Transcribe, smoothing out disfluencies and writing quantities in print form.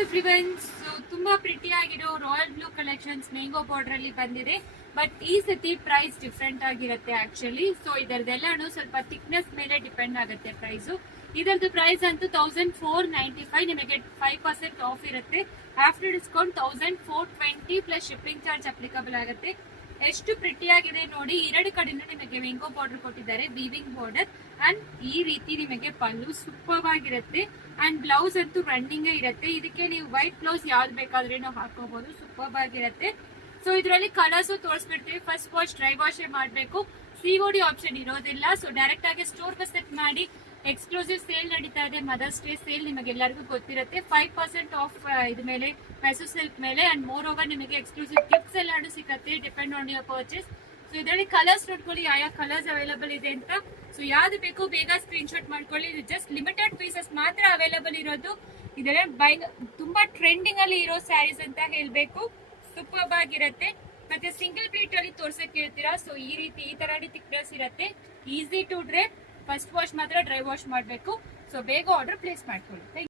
Everyone, so ತುಂಬಾ pretty ಆಗಿರೋ royal blue collections mango border ಅಲ್ಲಿ ಬಂದಿದೆ. ಬಟ್ ಈ ಸತಿ ಪ್ರೈಸ್ ಡಿಫ್ರೆಂಟ್ ಆಗಿರುತ್ತೆ ಆಕ್ಚುಲಿ. ಸೊ ಇದರದೆಲ್ಲಾನು ಸ್ವಲ್ಪ ಥಿಕ್ನೆಸ್ ಮೇಲೆ ಡಿಪೆಂಡ್ ಆಗುತ್ತೆ ಪ್ರೈಸ್. ಇದರದ್ದು ಪ್ರೈಸ್ ಅಂತೂ 1495, ನಿಮಗೆ 5% ಆಫ್ ಇರುತ್ತೆ. After discount 1420 plus shipping charge applicable ಆಗುತ್ತೆ. ಎಷ್ಟು ಪ್ರಿಟಿ ಆಗಿದೆ ನೋಡಿ. ಎರಡು ಕಡೆನೂ ನಿಮಗೆ ಮ್ಯಾಂಗೋ ಬಾರ್ಡರ್ ಕೊಟ್ಟಿದ್ದಾರೆ, ವೀವಿಂಗ್ ಬಾರ್ಡರ್. ಅಂಡ್ ಈ ರೀತಿ ನಿಮಗೆ ಪಲ್ಲು ಸೂಪರ್ ಆಗಿರುತ್ತೆ. ಅಂಡ್ ಬ್ಲೌಸ್ ಅಂತೂ ರನ್ನಿಂಗ್ ಇರುತ್ತೆ. ಇದಕ್ಕೆ ನೀವು ವೈಟ್ ಬ್ಲೌಸ್ ಯಾವ್ದು ಬೇಕಾದ್ರೆ ನಾವು ಹಾಕೋಬಹುದು. ಸೂಪರ್ ಆಗಿರುತ್ತೆ. ಸೊ ಇದರಲ್ಲಿ ಕಲರ್ಸ್ ತೋರಿಸ್ಬಿಡ್ತೀವಿ. ಫಸ್ಟ್ ವಾಶ್, ಡ್ರೈ ವಾಶ್ ಮಾಡಬೇಕು. ಸಿಒಡಿ ಆಪ್ಷನ್ ಇರೋದಿಲ್ಲ. ಸೊ ಡೈರೆಕ್ಟ್ ಆಗಿ ಸ್ಟೋರ್ ವಿಸಿಟ್ ಮಾಡಿ. ಎಕ್ಸ್ಕ್ಲೂಸಿವ್ ಸೇಲ್ ನಡೀತಾ ಇದೆ, ಮದರ್ಸ್ ಡೇ ಸೇಲ್, ನಿಮಗೆಲ್ಲರಿಗೂ ಗೊತ್ತಿರುತ್ತೆ. 5% ಆಫ್ ಇದ ಮೇಲೆ, ಮೈಸೂರ್ ಸಿಲ್ಕ್ ಮೇಲೆ. ಅಂಡ್ ಮೋರ್ ಓವರ್ ನಿಮಗೆ ಎಕ್ಸ್ಕ್ಲೂಸಿವ್ ಗಿಫ್ಟ್ಸ್ ಎಲ್ಲಾನು ಸಿಗುತ್ತೆ, depend on your purchase. So ಇದರಲ್ಲಿ ಕಲರ್ಸ್ ನೋಡ್ಕೊಳ್ಳಿ, ಯಾವ ಕಲರ್ಸ್ ಅವೈಲೇಬಲ್ ಇದೆ ಅಂತ. ಸೊ ಯಾವ್ದು ಬೇಕು ಬೇಗ ಸ್ಕ್ರೀನ್ ಶಾಟ್ ಮಾಡ್ಕೊಳ್ಳಿ. ಇದು ಜಸ್ಟ್ ಲಿಮಿಟೆಡ್ ಪೀಸಸ್ ಮಾತ್ರ ಅವೈಲೇಬಲ್ ಇರೋದು. ಇದೆಲ್ಲ ತುಂಬಾ ಟ್ರೆಂಡಿಂಗ್ ಅಲ್ಲಿ ಇರೋ ಸ್ಯಾರೀಸ್ ಅಂತ ಹೇಳ್ಬೇಕು. ಸೂಪರ್ ಆಗಿರುತ್ತೆ. ಮತ್ತೆ ಸಿಂಗಲ್ ಪ್ಲೇಟ್ ಅಲ್ಲಿ ತೋರ್ಸಕ್ ಹೇಳ್ತೀರಾ. ಸೊ ಈ ರೀತಿ ಈ ತರ ಥಿಕ್ನೆಸ್ ಇರುತ್ತೆ. Easy to dry. First wash ಮಾತ್ರ ಡ್ರೈ ವಾಶ್ ಮಾಡಬೇಕು. ಸೊ ಬೇಗ ಆರ್ಡರ್ ಪ್ಲೇಸ್ ಮಾಡ್ಕೊಳ್ಳಿ.